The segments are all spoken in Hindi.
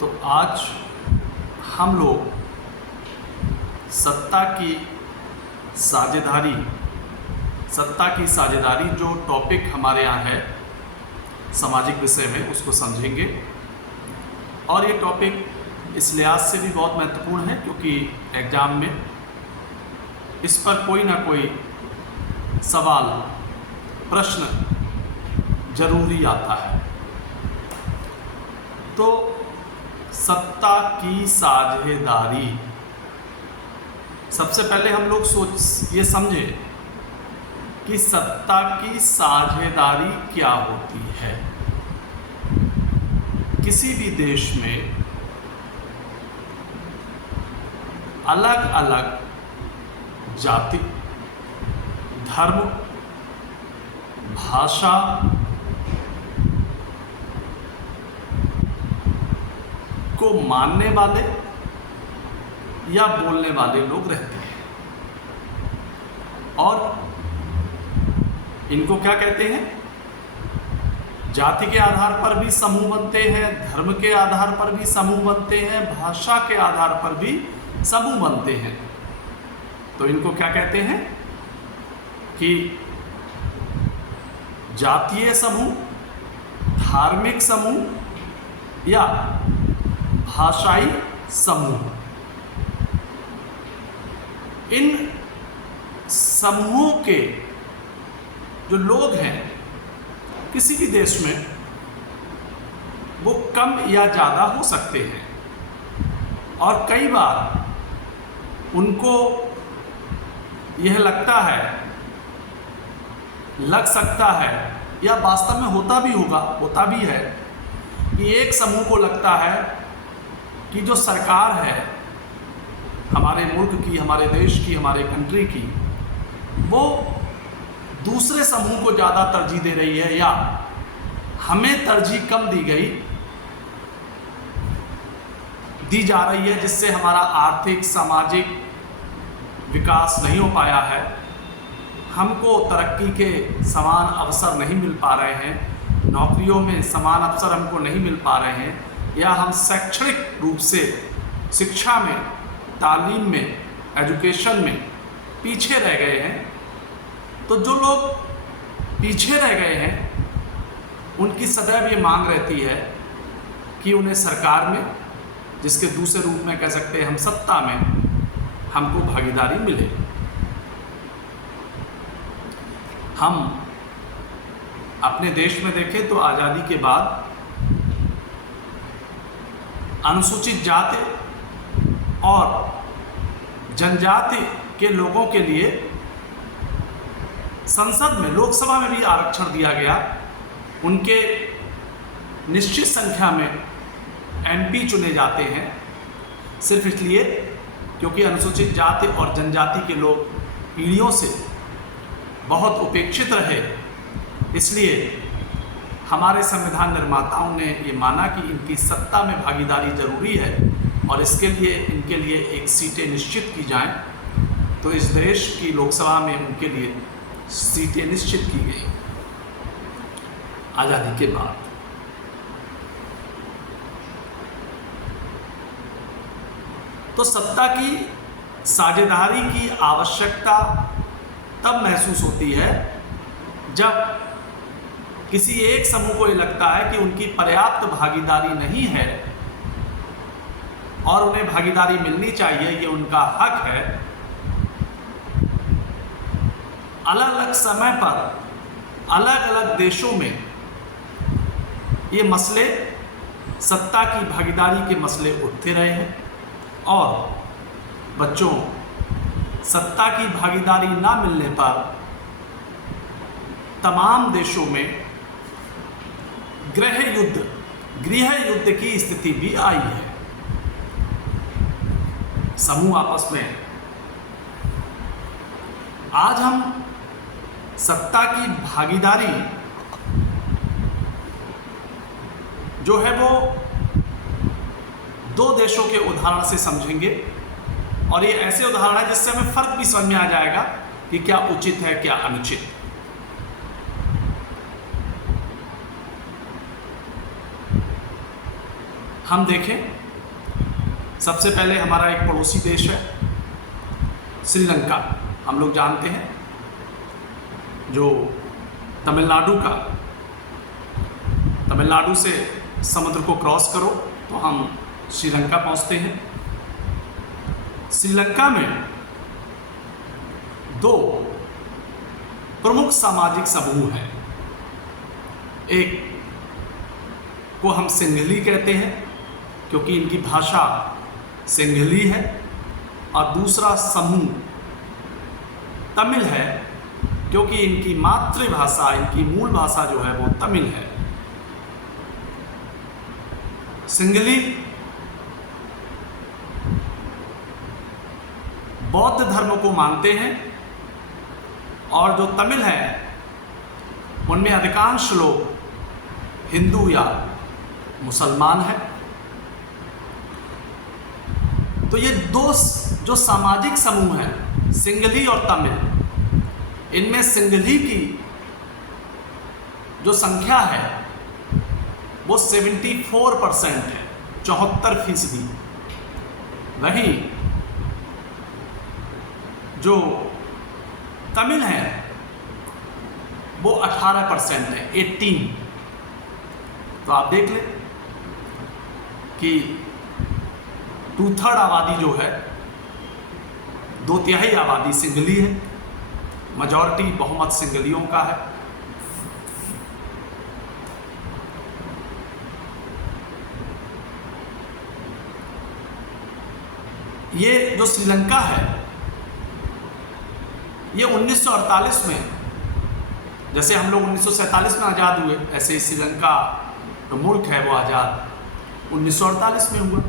तो आज हम लोग सत्ता की साझेदारी जो टॉपिक हमारे यहाँ है सामाजिक विषय में, उसको समझेंगे। और ये टॉपिक इस लिहाज से भी बहुत महत्वपूर्ण है क्योंकि एग्ज़ाम में इस पर कोई ना कोई सवाल, प्रश्न जरूरी आता है। तो सत्ता की साझेदारी, सबसे पहले हम लोग ये समझें कि सत्ता की साझेदारी क्या होती है। किसी भी देश में अलग अलग जाति, धर्म, भाषा, को मानने वाले या बोलने वाले लोग रहते हैं और इनको क्या कहते हैं? जाति के आधार पर भी समूह बनते हैं, धर्म के आधार पर भी समूह बनते हैं, भाषा के आधार पर भी समूह बनते हैं। तो इनको क्या कहते हैं कि जातीय समूह, धार्मिक समूह या भाषाई समूह। इन समूहों के जो लोग हैं किसी भी देश में, वो कम या ज़्यादा हो सकते हैं और कई बार उनको यह लग सकता है या वास्तव में होता भी है कि एक समूह को लगता है कि जो सरकार है हमारे मुल्क की, हमारे देश की, हमारे कंट्री की, वो दूसरे समूह को ज़्यादा तरजीह दे रही है या हमें तरजीह कम दी जा रही है, जिससे हमारा आर्थिक सामाजिक विकास नहीं हो पाया है, हमको तरक्की के समान अवसर नहीं मिल पा रहे हैं, नौकरियों में समान अवसर हमको नहीं मिल पा रहे हैं, या हम शैक्षणिक रूप से शिक्षा में, तालीम में, एजुकेशन में पीछे रह गए हैं। तो जो लोग पीछे रह गए हैं उनकी सदैव ये मांग रहती है कि उन्हें सरकार में, जिसके दूसरे रूप में कह सकते हैं हम सत्ता में, हमको भागीदारी मिले। हम अपने देश में देखें तो आज़ादी के बाद अनुसूचित जाति और जनजाति के लोगों के लिए संसद में, लोकसभा में भी आरक्षण दिया गया। उनके निश्चित संख्या में एमपी चुने जाते हैं, सिर्फ इसलिए क्योंकि अनुसूचित जाति और जनजाति के लोग पीढ़ियों से बहुत उपेक्षित रहे। इसलिए हमारे संविधान निर्माताओं ने ये माना कि इनकी सत्ता में भागीदारी जरूरी है और इनके लिए एक सीटें निश्चित की जाएं। तो इस देश की लोकसभा में उनके लिए सीटें निश्चित की गई आज़ादी के बाद। तो सत्ता की साझेदारी की आवश्यकता तब महसूस होती है जब किसी एक समूह को ये लगता है कि उनकी पर्याप्त भागीदारी नहीं है और उन्हें भागीदारी मिलनी चाहिए, ये उनका हक है। अलग अलग समय पर अलग अलग देशों में ये मसले, सत्ता की भागीदारी के मसले उठते रहे हैं और बच्चों, सत्ता की भागीदारी ना मिलने पर तमाम देशों में गृह युद्ध की स्थिति भी आई है। समूह आपस में। आज हम सत्ता की भागीदारी जो है वो दो देशों के उदाहरण से समझेंगे और ये ऐसे उदाहरण है जिससे हमें फर्क भी समझ में आ जाएगा कि क्या उचित है, क्या अनुचित। हम देखें, सबसे पहले हमारा एक पड़ोसी देश है श्रीलंका। हम लोग जानते हैं, जो तमिलनाडु से समुद्र को क्रॉस करो तो हम श्रीलंका पहुंचते हैं। श्रीलंका में दो प्रमुख सामाजिक समूह हैं। एक को हम सिंहली कहते हैं क्योंकि इनकी भाषा सिंहली है, और दूसरा समूह तमिल है क्योंकि इनकी मातृभाषा, इनकी मूल भाषा जो है वो तमिल है। सिंहली बौद्ध धर्म को मानते हैं, और जो तमिल है उनमें अधिकांश लोग हिंदू या मुसलमान हैं। तो ये दो जो सामाजिक समूह हैं, सिंहली और तमिल, इनमें सिंहली की जो संख्या है वो 74% है, 74%। वहीं जो तमिल है वो 18% है, 18। तो आप देख लें कि 2/3 आबादी जो है, 2/3 आबादी सिंहली है, मेजॉरिटी बहुमत सिंहलियों का है। ये जो श्रीलंका है, ये 1948 में, जैसे हम लोग 1947 में आज़ाद हुए, ऐसे श्रीलंका जो मुल्क है वो आज़ाद 1948 में हुआ।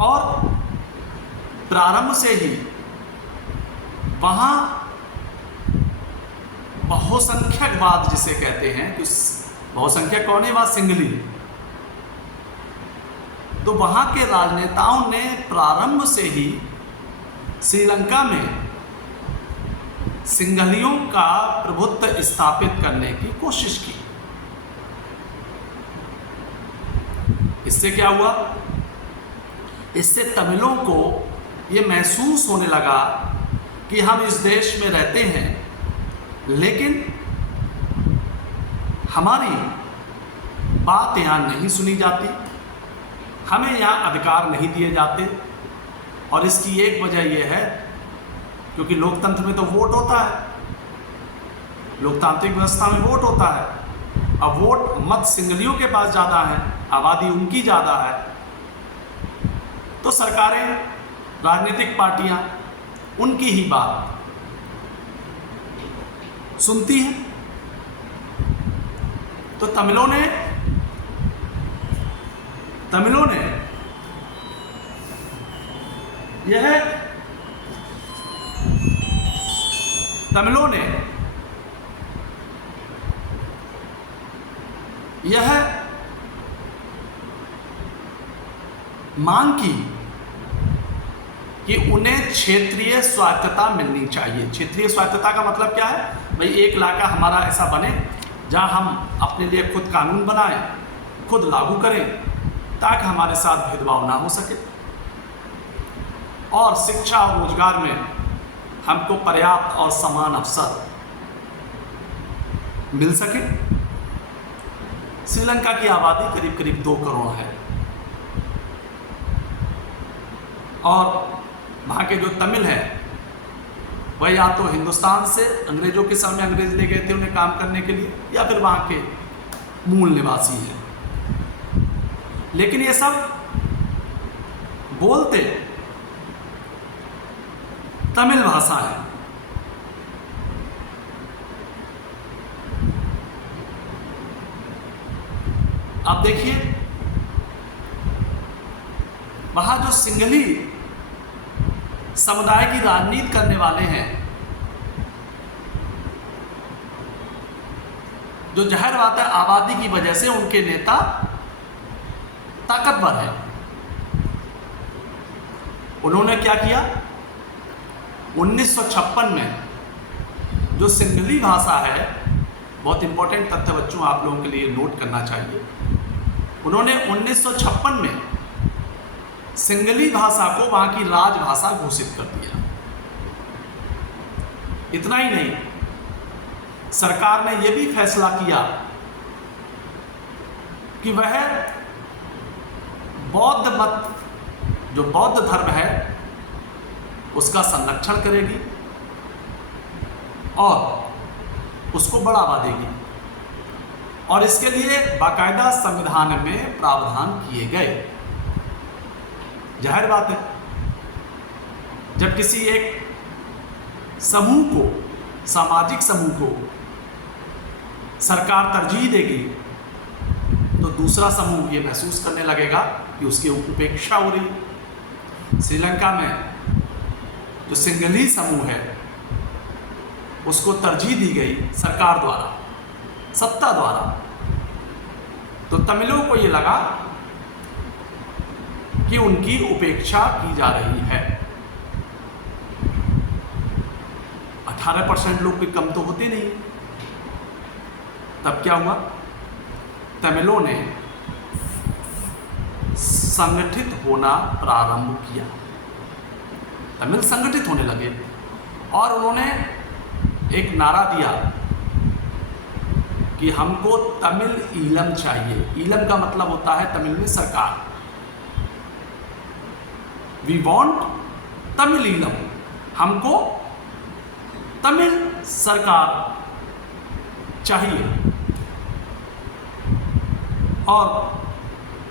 और प्रारंभ से ही वहाँ बहुसंख्यकवाद जिसे कहते हैं, कि बहुसंख्यक कौन है? वहाँ सिंहली। तो वहाँ के राजनेताओं ने प्रारंभ से ही श्रीलंका में सिंहलियों का प्रभुत्व स्थापित करने की कोशिश की। इससे क्या हुआ? इससे तमिलों को ये महसूस होने लगा कि हम इस देश में रहते हैं, लेकिन हमारी बात यहाँ नहीं सुनी जाती, हमें यहाँ अधिकार नहीं दिए जाते। और इसकी एक वजह यह है क्योंकि लोकतंत्र में तो वोट होता है, लोकतांत्रिक व्यवस्था में वोट होता है। अब वोट मत सिंहलियों के पास ज़्यादा है, आबादी उनकी ज़्यादा है, तो सरकारें, राजनीतिक पार्टियां उनकी ही बात सुनती हैं। तो तमिलों ने यह मांग की कि उन्हें क्षेत्रीय स्वायत्तता मिलनी चाहिए। क्षेत्रीय स्वायत्तता का मतलब क्या है? भाई एक इलाका हमारा ऐसा बने जहां हम अपने लिए खुद कानून बनाएं, खुद लागू करें, ताकि हमारे साथ भेदभाव ना हो सके, और शिक्षा और रोजगार में हमको पर्याप्त और समान अवसर मिल सके। श्रीलंका की आबादी करीब करीब 2 करोड़ है, और वहाँ के जो तमिल हैं वह या तो हिंदुस्तान से अंग्रेजों के समय अंग्रेज ले गए थे उन्हें काम करने के लिए, या फिर वहाँ के मूल निवासी हैं, लेकिन ये सब बोलते तमिल भाषा है। अब देखिए, वहां जो सिंहली समुदाय की राजनीति करने वाले हैं, जो जाहिर बात है आबादी की वजह से उनके नेता ताकतवर हैं। उन्होंने क्या किया? 1956 में जो सिंहली भाषा है, बहुत इंपॉर्टेंट तथ्य बच्चों आप लोगों के लिए नोट करना चाहिए, उन्होंने 1956 में सिंगली भाषा को वहां की राजभाषा घोषित कर दिया। इतना ही नहीं, सरकार ने यह भी फैसला किया कि वह बौद्ध मत, जो बौद्ध धर्म है, उसका संरक्षण करेगी और उसको बढ़ावा देगी। और इसके लिए बाकायदा संविधान में प्रावधान किए गए। जाहिर बात है, जब किसी एक समूह को, सामाजिक समूह को सरकार तरजीह देगी तो दूसरा समूह ये महसूस करने लगेगा कि उसकी उपेक्षा हो रही। श्रीलंका में जो सिंगली समूह है उसको तरजीह दी गई सरकार द्वारा, सत्ता द्वारा, तो तमिलों को ये लगा कि उनकी उपेक्षा की जा रही है। 18% लोग भी कम तो होते नहीं। तब क्या हुआ? तमिलों ने संगठित होना प्रारंभ किया। तमिल संगठित होने लगे और उन्होंने एक नारा दिया कि हमको तमिल ईलम चाहिए। ईलम का मतलब होता है तमिल में सरकार। वी वॉन्ट तमिल ईलम, हमको तमिल सरकार चाहिए। और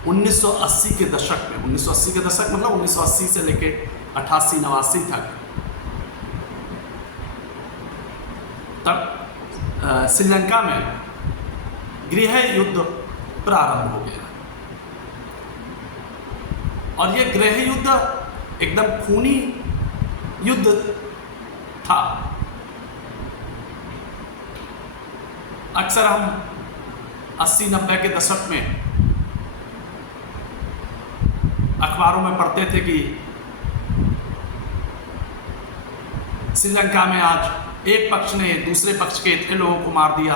1980 के दशक में, 1980 के दशक मतलब 1980 से लेके 88-89 तक, तब श्रीलंका में गृह युद्ध प्रारंभ हो गया। और यह गृह युद्ध एकदम खूनी युद्ध था। अक्सर हम 80-90 के दशक में अखबारों में पढ़ते थे कि श्रीलंका में आज एक पक्ष ने दूसरे पक्ष के इतने लोगों को मार दिया।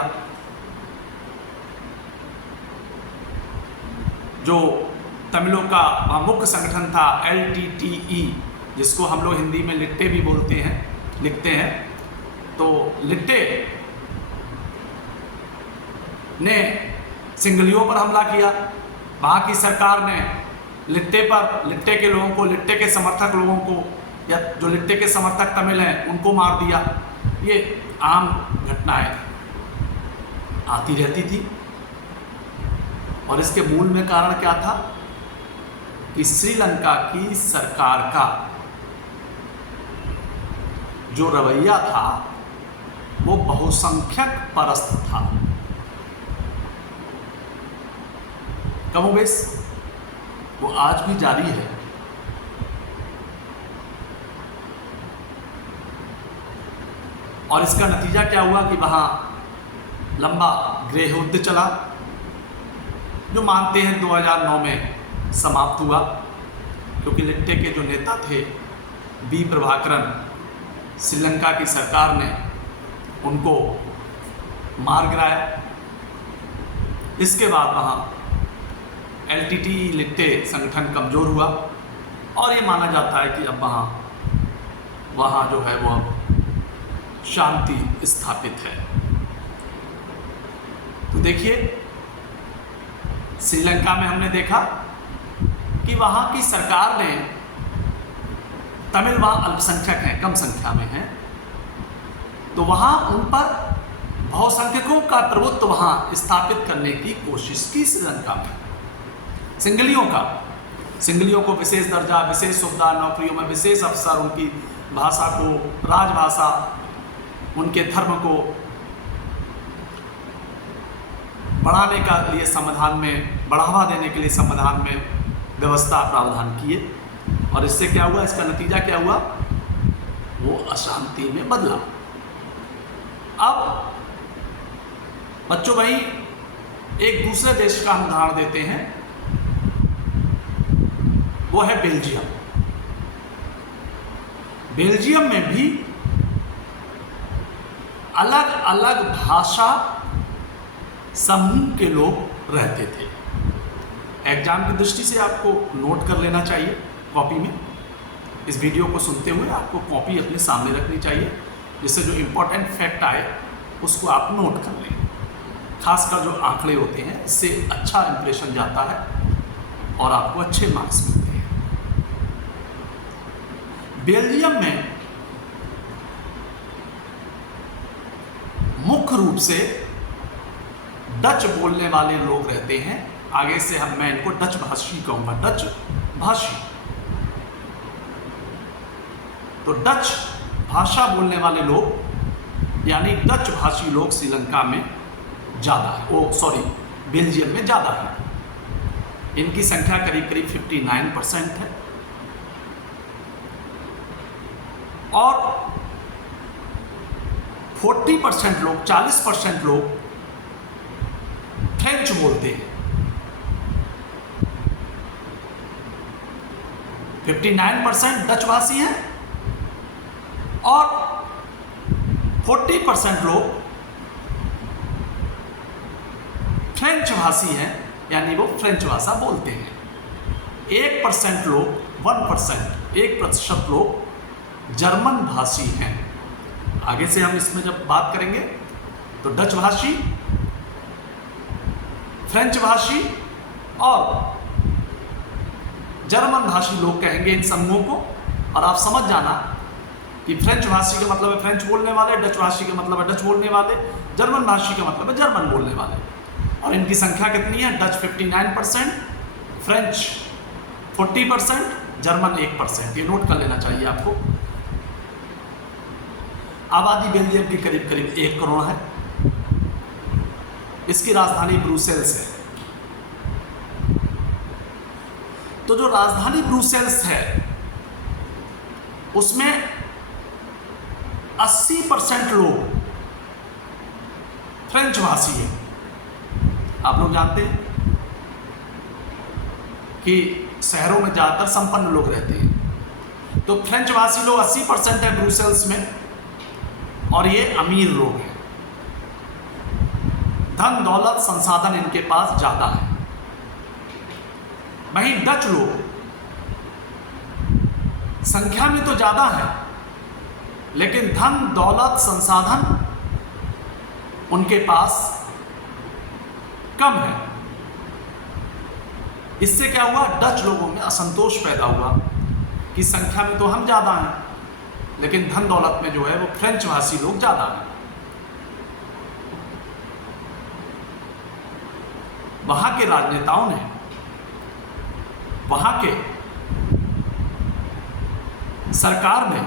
जो तमिलों का मुख्य संगठन था LTTE, जिसको हम लोग हिंदी में लिट्टे भी बोलते हैं, लिखते हैं, तो लिट्टे ने सिंगलियों पर हमला किया। वहाँ की सरकार ने लिट्टे पर, लिट्टे के लोगों को, लिट्टे के समर्थक लोगों को, या जो लिट्टे के समर्थक तमिल हैं उनको मार दिया। ये आम घटनाएं आती रहती थी। और इसके मूल में कारण क्या था कि श्रीलंका की सरकार का जो रवैया था वो बहुसंख्यक परस्त था। कमोबेश वो आज भी जारी है। और इसका नतीजा क्या हुआ कि वहाँ लंबा गृह युद्ध चला, जो मानते हैं 2009 में समाप्त हुआ, क्योंकि लिट्टे के जो नेता थे बी प्रभाकरन, श्रीलंका की सरकार ने उनको मार गिराया। इसके बाद वहाँ LTTE लिट्टे संगठन कमज़ोर हुआ और ये माना जाता है कि अब वहाँ जो है वो अब शांति स्थापित है। तो देखिए, श्रीलंका में हमने देखा कि वहाँ की सरकार ने, तमिल वहाँ अल्पसंख्यक हैं, कम संख्या में हैं, तो वहाँ उन पर बहुसंख्यकों का प्रभुत्व वहाँ स्थापित करने की कोशिश की श्रीलंका में। सिंगलियों को विशेष दर्जा, विशेष सुविधा, नौकरियों में विशेष अवसर, उनकी भाषा को, राजभाषा, उनके धर्म को बढ़ाने का लिए संविधान में, बढ़ावा देने के लिए संविधान में व्यवस्था प्रावधान किए। और इससे क्या हुआ, इसका नतीजा क्या हुआ, वो अशांति में बदला। अब बच्चों भाई एक दूसरे देश का हम उदाहरण देते हैं, वो है बेल्जियम। बेल्जियम में भी अलग अलग भाषा समूह के लोग रहते थे। एग्जाम की दृष्टि से आपको नोट कर लेना चाहिए कॉपी में। इस वीडियो को सुनते हुए आपको कॉपी अपने सामने रखनी चाहिए, जिससे जो इम्पोर्टेंट फैक्ट आए उसको आप नोट कर लें। खासकर जो आंकड़े होते हैं, इससे अच्छा इंप्रेशन जाता है और आपको अच्छे मार्क्स मिलते हैं। बेल्जियम में मुख्य रूप से डच बोलने वाले लोग रहते हैं। आगे से मैं इनको डच भाषी कहूंगा, डच भाषी। तो डच भाषा बोलने वाले लोग यानी डच भाषी लोग श्रीलंका में ज़्यादा है, बेल्जियम में ज़्यादा है। इनकी संख्या करीब करीब 59% है। और 40% लोग, 40% लोग फ्रेंच बोलते हैं। 59% डच भाषी हैं और 40% लोग फ्रेंच भाषी हैं, यानी वो फ्रेंच भाषा बोलते हैं। 1% लोग, 1% लोग जर्मन भाषी हैं। आगे से हम इसमें जब बात करेंगे तो डच भाषी, फ्रेंच भाषी और जर्मन भाषी लोग कहेंगे इन समूहों को। और आप समझ जाना कि फ्रेंच भाषी का मतलब है फ्रेंच बोलने वाले, डच भाषी का मतलब है डच बोलने वाले, जर्मन भाषी का मतलब है जर्मन बोलने वाले। और इनकी संख्या कितनी है? Dutch 59%, French 40%, German 1%। ये नोट कर लेना चाहिए आपको। आबादी बेल्जियम की करीब करीब 1 करोड़ है। इसकी राजधानी ब्रुसेल्स है। तो जो राजधानी ब्रुसेल्स है उसमें 80% लोग फ्रेंच भाषी हैं। आप लोग जानते हैं कि शहरों में ज़्यादातर संपन्न लोग रहते हैं। तो फ्रेंच भाषी लोग 80% है ब्रुसेल्स में, और ये अमीर लोग हैं। धन दौलत संसाधन इनके पास ज़्यादा है। वहीं डच लोग संख्या में तो ज़्यादा है, लेकिन धन दौलत संसाधन उनके पास कम है। इससे क्या हुआ? डच लोगों में असंतोष पैदा हुआ कि संख्या में तो हम ज़्यादा हैं, लेकिन धन दौलत में जो है वो फ्रेंच भाषी लोग ज़्यादा हैं। वहाँ के राजनेताओं ने वहाँ के सरकार ने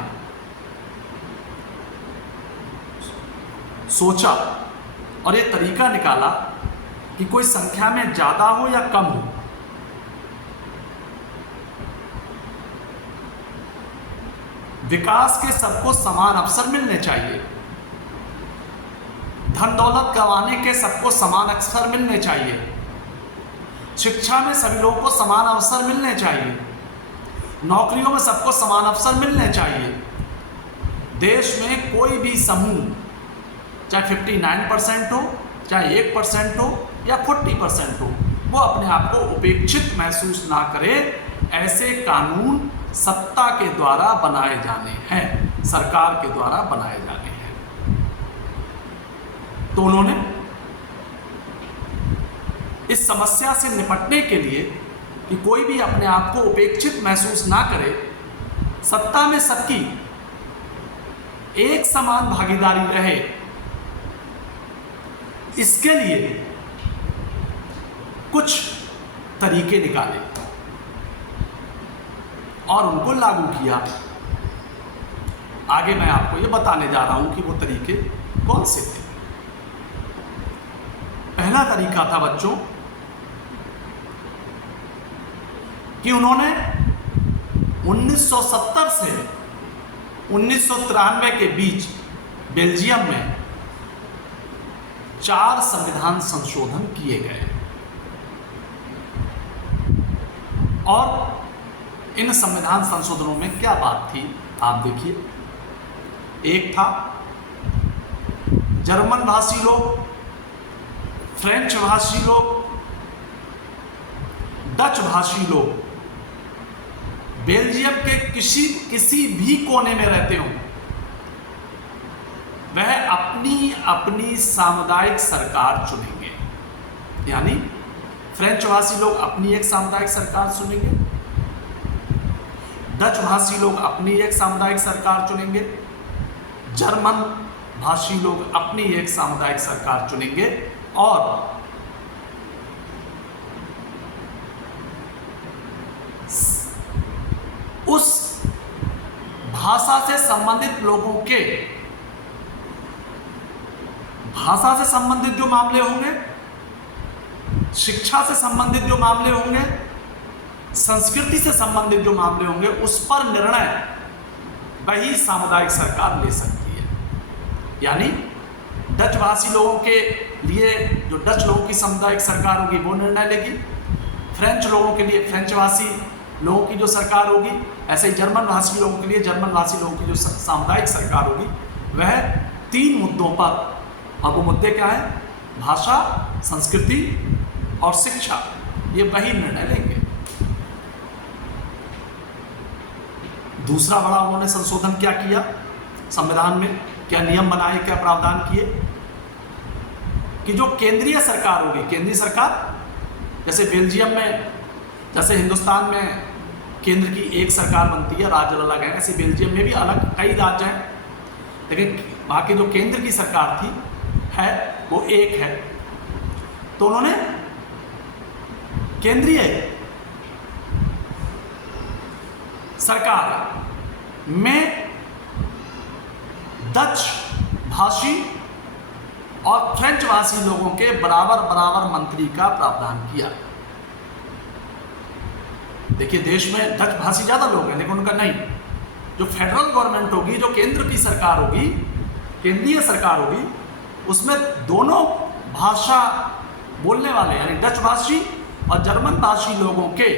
सोचा और ये तरीका निकाला कि कोई संख्या में ज़्यादा हो या कम हो, विकास के सबको समान अवसर मिलने चाहिए। धन दौलत कमाने के सबको समान अवसर मिलने चाहिए। शिक्षा में सभी लोगों को समान अवसर मिलने चाहिए। नौकरियों में सबको समान अवसर मिलने चाहिए। देश में कोई भी समूह, चाहे 59% हो, चाहे 1% हो या 40% हो, वो अपने आप को उपेक्षित महसूस ना करे। ऐसे कानून सत्ता के द्वारा बनाए जाने हैं, सरकार के द्वारा बनाए जाने हैं। तो उन्होंने इस समस्या से निपटने के लिए कि कोई भी अपने आप को उपेक्षित महसूस ना करे, सत्ता में सबकी एक समान भागीदारी रहे, इसके लिए कुछ तरीके निकाले और उनको लागू किया। आगे मैं आपको ये बताने जा रहा हूं कि वो तरीके कौन से थे। पहला तरीका था बच्चों कि उन्होंने 1970 से 1993 के बीच बेल्जियम में 4 संविधान संशोधन किए गए और इन संविधान संशोधनों में क्या बात थी आप देखिए। एक था जर्मन भाषी लोग, फ्रेंच भाषी लोग, डच भाषी लोग बेल्जियम के किसी भी कोने में रहते हों, वह अपनी अपनी सामुदायिक सरकार चुनेंगे। यानी फ्रेंच भाषी लोग अपनी एक सामुदायिक सरकार चुनेंगे, डच भाषी लोग अपनी एक सामुदायिक सरकार चुनेंगे, जर्मन भाषी लोग अपनी एक सामुदायिक सरकार चुनेंगे और उस भाषा से संबंधित लोगों के भाषा से संबंधित जो मामले होंगे, शिक्षा से संबंधित जो मामले होंगे, संस्कृति से संबंधित जो मामले होंगे, उस पर निर्णय वही सामुदायिक सरकार ले सकती है। यानी डच भाषी लोगों के लिए जो डच लोगों की सामुदायिक सरकार होगी वो निर्णय लेगी, फ्रेंच लोगों के लिए फ्रेंच भाषी लोगों की जो सरकार होगी, ऐसे ही जर्मन भाषी लोगों के लिए जर्मन भाषी लोगों की जो सामुदायिक सरकार होगी, वह 3 मुद्दों पर, और वो मुद्दे क्या है? भाषा, संस्कृति और शिक्षा, ये वही निर्णय लेंगे। दूसरा बड़ा उन्होंने संशोधन क्या किया संविधान में, क्या नियम बनाए, क्या प्रावधान किए कि जो केंद्रीय सरकार होगी, केंद्रीय सरकार जैसे बेल्जियम में, जैसे हिंदुस्तान में केंद्र की एक सरकार बनती है, राज्य अलग है, ऐसे बेल्जियम में भी अलग कई राज्य हैं, लेकिन वहाँ की जो केंद्र की सरकार थी है वो एक है। तो उन्होंने केंद्रीय सरकार में डच भाषी और फ्रेंच भाषी लोगों के बराबर बराबर मंत्री का प्रावधान किया। देखिए देश में डच भाषी ज़्यादा लोग हैं, लेकिन उनका नहीं, जो फेडरल गवर्नमेंट होगी, जो केंद्र की सरकार होगी, केंद्रीय सरकार होगी, उसमें दोनों भाषा बोलने वाले यानी डच भाषी और जर्मन भाषी लोगों के,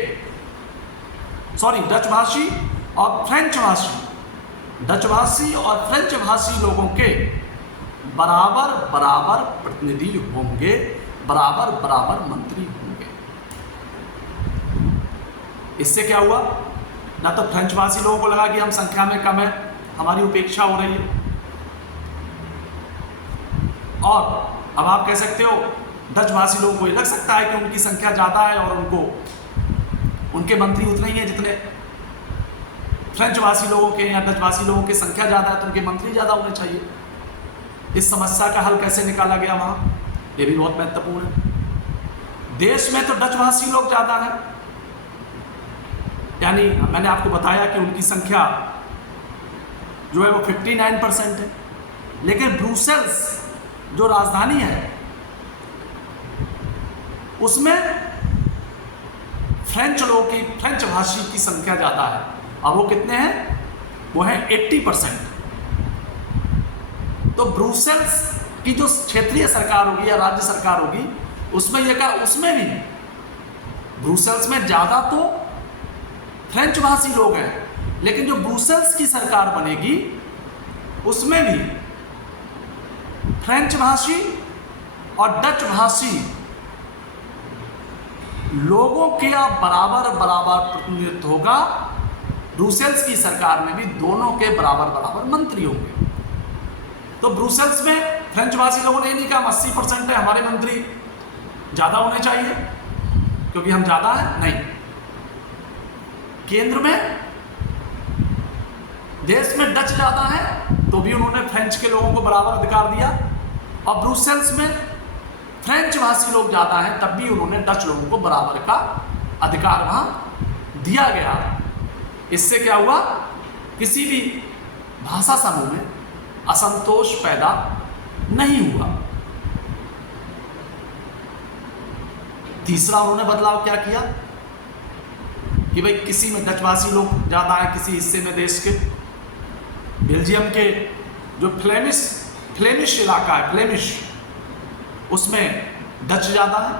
डच भाषी और फ्रेंच भाषी, डच भाषी और फ्रेंच भाषी लोगों के बराबर बराबर प्रतिनिधि होंगे, बराबर बराबर मंत्री होंगे। इससे क्या हुआ? ना तो फ्रेंच भाषी लोगों को लगा कि हम संख्या में कम है, हमारी उपेक्षा हो रही है, और अब आप कह सकते हो डच भाषी लोगों को ये लग सकता है कि उनकी संख्या ज़्यादा है और उनके मंत्री उतने ही हैं जितने फ्रेंच भाषी लोगों के या डच भाषी लोगों की संख्या ज़्यादा है, तो उनके मंत्री ज़्यादा होने चाहिए। इस समस्या का हल कैसे निकाला गया वहाँ, ये भी बहुत महत्वपूर्ण है। देश में तो डच भाषी लोग ज़्यादा हैं, यानी मैंने आपको बताया कि उनकी संख्या जो है वो 59% है, लेकिन ब्रुसेल्स जो राजधानी है उसमें फ्रेंच लोगों की, फ्रेंच भाषी की संख्या ज़्यादा है, और वो कितने हैं? वो है 80%। तो ब्रुसेल्स की जो क्षेत्रीय सरकार होगी या राज्य सरकार होगी, उसमें यह कहा, उसमें भी ब्रुसेल्स में ज़्यादा तो फ्रेंच भाषी लोग हैं, लेकिन जो ब्रुसेल्स की सरकार बनेगी उसमें भी फ्रेंच भाषी और डच भाषी लोगों के बराबर बराबर प्रतिनिधित्व होगा। ब्रुसेल्स की सरकार में भी दोनों के बराबर बराबर मंत्री होंगे। तो ब्रुसेल्स में फ्रेंच भाषी लोगों ने नहीं कहा 80% है, हमारे मंत्री ज़्यादा होने चाहिए क्योंकि हम ज़्यादा हैं, नहीं। केंद्र में देश में डच ज़्यादा है तो भी उन्होंने फ्रेंच के लोगों को बराबर अधिकार दिया, और ब्रुसेल्स में फ्रेंच भाषी लोग ज़्यादा हैं तब भी उन्होंने डच लोगों को बराबर का अधिकार वहाँ दिया गया। इससे क्या हुआ? किसी भी भाषा समूह में असंतोष पैदा नहीं हुआ। तीसरा उन्होंने बदलाव क्या किया कि भाई किसी में डच भाषी लोग ज़्यादा है, किसी हिस्से में देश के, बेल्जियम के जो फ्लेमिश इलाका है, फ्लेमिश, उसमें डच ज़्यादा है,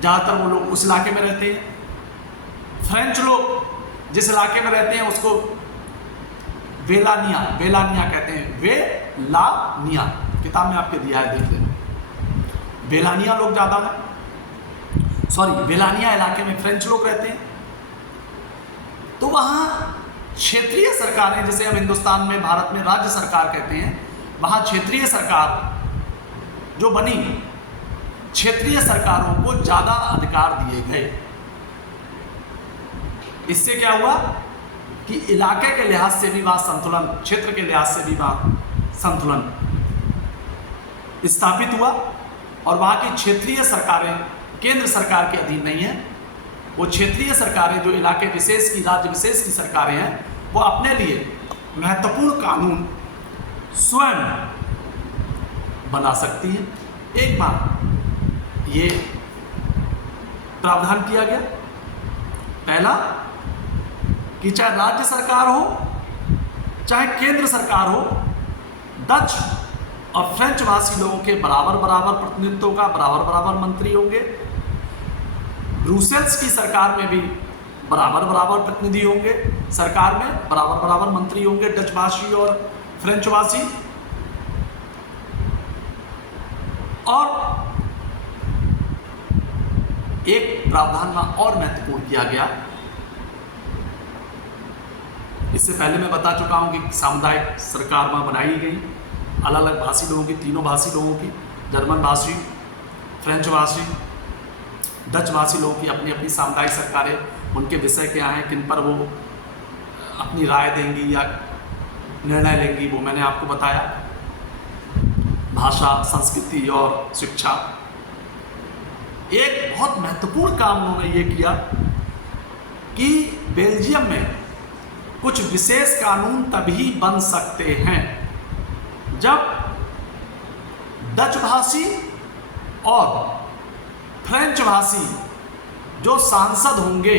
ज़्यादातर वो लोग उस इलाके में रहते हैं। फ्रेंच लोग जिस इलाके में रहते हैं उसको वेलानिया कहते हैं, वेलानिया, किताब में आपके दिया है, देख लेना। वेलानिया लोग ज़्यादा है। वेलानिया इलाके में फ्रेंच लोग रहते हैं। तो वहाँ क्षेत्रीय सरकारें, जिसे हम हिंदुस्तान में, भारत में राज्य सरकार कहते हैं, वहाँ क्षेत्रीय सरकार जो बनी, क्षेत्रीय सरकारों को ज़्यादा अधिकार दिए गए। इससे क्या हुआ कि इलाके के लिहाज से भी वहाँ संतुलन, क्षेत्र के लिहाज से भी वहाँ संतुलन स्थापित हुआ और वहाँ की क्षेत्रीय सरकारें केंद्र सरकार के अधीन नहीं है। वो क्षेत्रीय सरकारें, जो इलाके विशेष की, राज्य विशेष की सरकारें हैं, वो अपने लिए महत्वपूर्ण कानून स्वयं बना सकती हैं। एक बार ये प्रावधान किया गया, पहला कि चाहे राज्य सरकार हो चाहे केंद्र सरकार हो, डच और फ्रेंच भाषी लोगों के बराबर बराबर प्रतिनिधित्व का, बराबर बराबर मंत्री होंगे। ब्रुसेल्स की सरकार में भी बराबर बराबर प्रतिनिधि होंगे, सरकार में बराबर बराबर मंत्री होंगे, डच भाषी और फ्रेंच भाषी। और एक प्रावधान में और महत्वपूर्ण किया गया, इससे पहले मैं बता चुका हूं कि सामुदायिक सरकार वहां बनाई गई, अलग अलग भाषी लोगों की, तीनों भाषी लोगों की, जर्मन भाषी, फ्रेंच भाषी, डच भाषी लोगों की अपनी अपनी सामुदायिक सरकारें, उनके विषय क्या हैं, किन पर वो अपनी राय देंगी या निर्णय लेंगी, वो मैंने आपको बताया। भाषा, संस्कृति और शिक्षा। एक बहुत महत्वपूर्ण काम उन्होंने ये किया कि बेल्जियम में कुछ विशेष कानून तभी बन सकते हैं जब डच भाषी और फ्रेंच भाषी जो सांसद होंगे,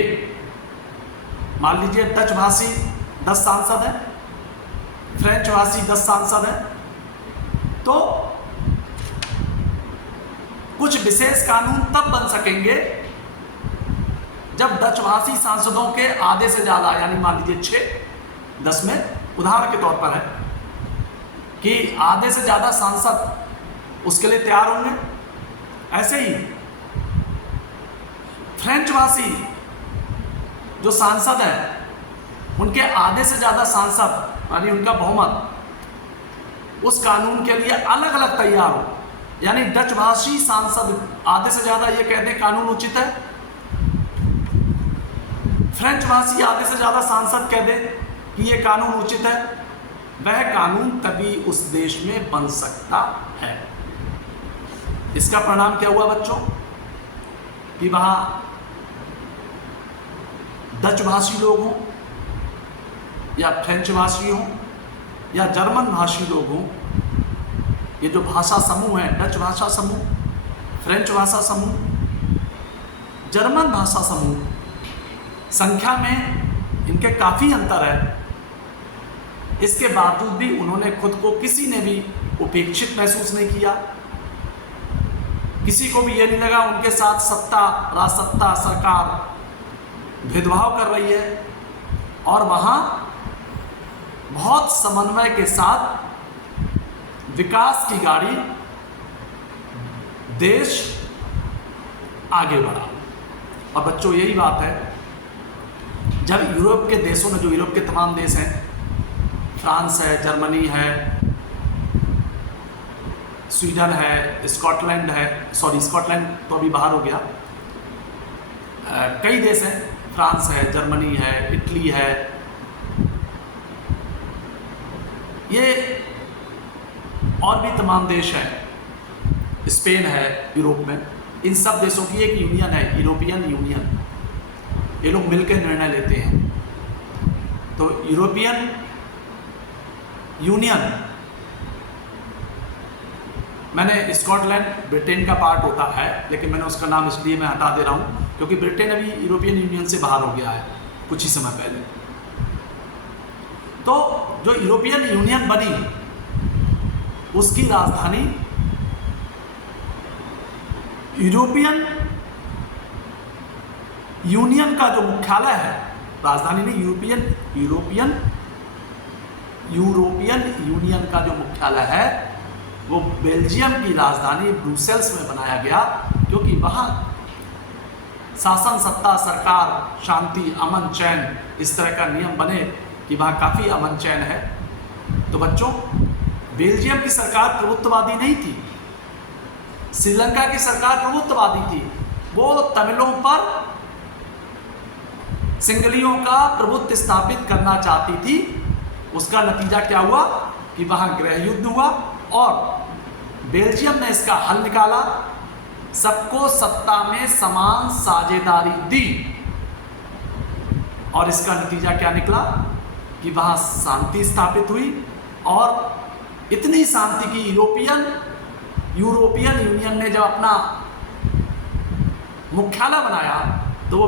मान लीजिए डच भाषी 10 सांसद हैं, फ्रेंच भाषी 10 सांसद हैं, तो कुछ विशेष कानून तब बन सकेंगे जब डच भाषी सांसदों के आधे से ज़्यादा, यानी मान लीजिए 6-10 में, उदाहरण के तौर पर है कि आधे से ज़्यादा सांसद उसके लिए तैयार होंगे। ऐसे ही फ्रेंच भाषी जो सांसद हैं, उनके आधे से ज़्यादा सांसद, यानी उनका बहुमत उस कानून के लिए अलग अलग तैयार हो। यानी डच भाषी सांसद आधे से ज़्यादा ये कहते हैं कानून उचित है, फ्रेंच भाषी आधे से ज़्यादा सांसद कह दे कि ये कानून उचित है, वह कानून तभी उस देश में बन सकता है। इसका परिणाम क्या हुआ बच्चों कि वहाँ डच भाषी लोग हों या फ्रेंच भाषी हों या जर्मन भाषी लोग हों, ये जो भाषा समूह है, डच भाषा समूह, फ्रेंच भाषा समूह, जर्मन भाषा समूह, संख्या में इनके काफ़ी अंतर है। इसके बावजूद भी उन्होंने खुद को, किसी ने भी उपेक्षित महसूस नहीं किया, किसी को भी ये नहीं लगा उनके साथ सत्ता, राजसत्ता, सरकार भेदभाव कर रही है, और वहाँ बहुत समन्वय के साथ विकास की गाड़ी देश आगे बढ़ा। और बच्चों यही बात है, जब यूरोप के देशों ने, जो यूरोप के तमाम देश हैं, फ्रांस है, जर्मनी है, स्वीडन है, स्कॉटलैंड है, सॉरी स्कॉटलैंड तो अभी बाहर हो गया, कई देश हैं, फ्रांस है, जर्मनी है, इटली है, ये और भी तमाम देश हैं, स्पेन है यूरोप में, इन सब देशों की एक यूनियन है, यूरोपियन यूनियन। ये लोग मिलकर निर्णय लेते हैं। तो यूरोपियन यूनियन, मैंने स्कॉटलैंड ब्रिटेन का पार्ट होता है, लेकिन मैंने उसका नाम इसलिए मैं हटा दे रहा हूँ क्योंकि ब्रिटेन अभी यूरोपियन यूनियन से बाहर हो गया है कुछ ही समय पहले। तो जो यूरोपियन यूनियन बनी, उसकी राजधानी यूरोपियन यूनियन का जो मुख्यालय है, राजधानी नहीं, यूरोपियन यूनियन का जो मुख्यालय है वो बेल्जियम की राजधानी ब्रुसेल्स में बनाया गया, क्योंकि वहाँ शासन, सत्ता, सरकार, शांति, अमन, चैन, इस तरह का नियम बने कि वहाँ काफ़ी अमन चैन है। तो बच्चों, बेल्जियम की सरकार प्रभुत्ववादी नहीं थी, श्रीलंका की सरकार प्रभुत्ववादी थी। वो तमिलों पर सिंगलियों का प्रभुत्व स्थापित करना चाहती थी। उसका नतीजा क्या हुआ कि वहां गृह युद्ध हुआ और बेल्जियम ने इसका हल निकाला, सबको सत्ता में समान साझेदारी दी और इसका नतीजा क्या निकला कि वहां शांति स्थापित हुई। और इतनी शांति की यूरोपियन यूनियन ने जब अपना मुख्यालय बनाया तो वो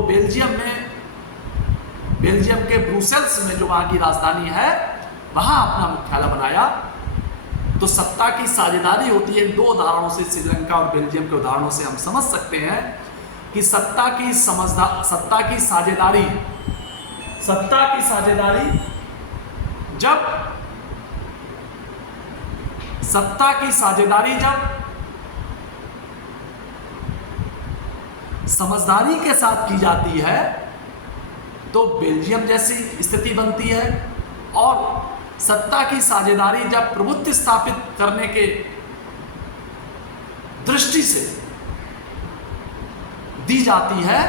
बेल्जियम के ब्रुसेल्स में, जो वहाँ की राजधानी है, वहाँ अपना मुख्यालय बनाया। तो सत्ता की साझेदारी होती है। इन दो उदाहरणों से, श्रीलंका और बेल्जियम के उदाहरणों से हम समझ सकते हैं कि सत्ता की साझेदारी जब समझदारी के साथ की जाती है तो बेल्जियम जैसी स्थिति बनती है, और सत्ता की साझेदारी जब प्रभुत्व स्थापित करने के दृष्टि से दी जाती है,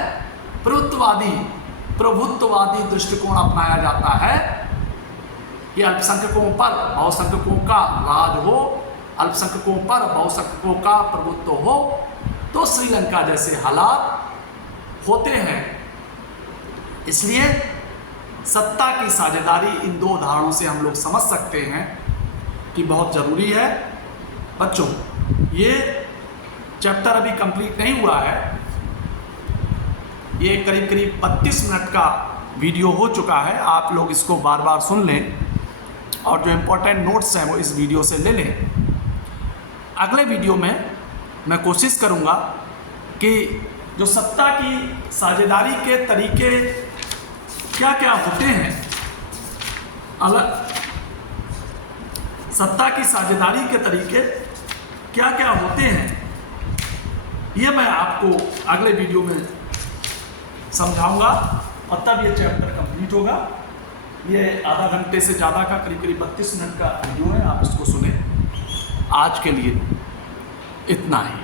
प्रभुत्ववादी दृष्टिकोण अपनाया जाता है कि अल्पसंख्यकों पर बहुसंख्यकों का राज हो, अल्पसंख्यकों पर बहुसंख्यकों का प्रभुत्व हो, तो श्रीलंका जैसे हालात होते हैं। इसलिए सत्ता की साझेदारी इन दो उदाहरणों से हम लोग समझ सकते हैं कि बहुत ज़रूरी है। बच्चों, ये चैप्टर अभी कंप्लीट नहीं हुआ है, ये करीब 32 मिनट का वीडियो हो चुका है। आप लोग इसको बार बार सुन लें और जो इम्पोर्टेंट नोट्स हैं वो इस वीडियो से ले लें। अगले वीडियो में मैं कोशिश करूँगा कि जो सत्ता की साझेदारी के तरीके क्या क्या होते हैं, सत्ता की साझेदारी के तरीके क्या क्या होते हैं, ये मैं आपको अगले वीडियो में समझाऊंगा और तब ये चैप्टर कंप्लीट होगा। ये आधा घंटे से ज़्यादा का करीब 32 मिनट का वीडियो है, आप इसको सुने। आज के लिए इतना ही।